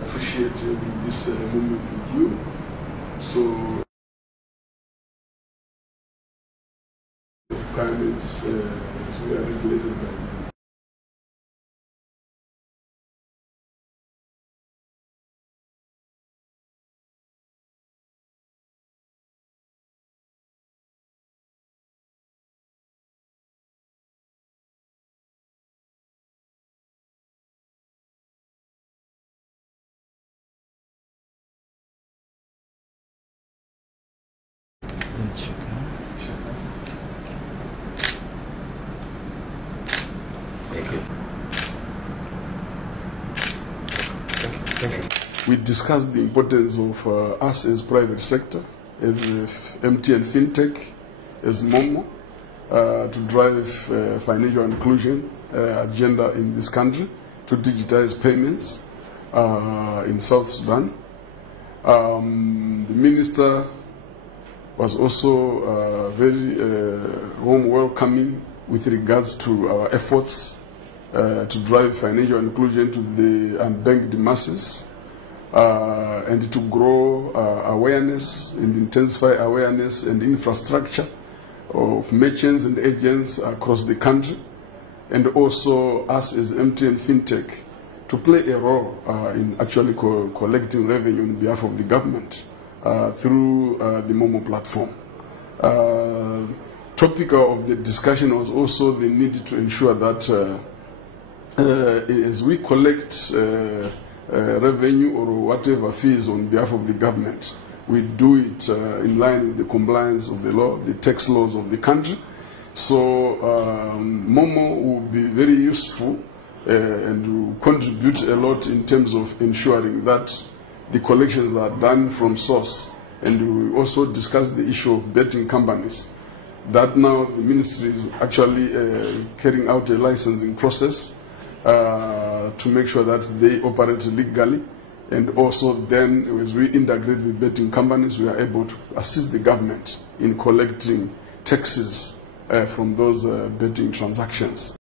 Appreciate having this moment with you. So requirements as we are regulated by the We discussed the importance of us as private sector, as MTN FinTech, as Momo, to drive financial inclusion agenda in this country, to digitize payments in South Sudan. The minister was also very warm welcoming with regards to our efforts to drive financial inclusion to the unbanked masses. And to grow awareness and intensify awareness and infrastructure of merchants and agents across the country, and also us as MTN FinTech to play a role in actually collecting revenue on behalf of the government through the Momo platform. Topic of the discussion was also the need to ensure that as we collect revenue or whatever fees on behalf of the government, we do it in line with the compliance of the law, the tax laws of the country. So Momo will be very useful and will contribute a lot in terms of ensuring that the collections are done from source. And we also discuss the issue of betting companies, that now the ministry is actually carrying out a licensing process to make sure that they operate legally, and also then as we integrate the betting companies, we are able to assist the government in collecting taxes from those betting transactions.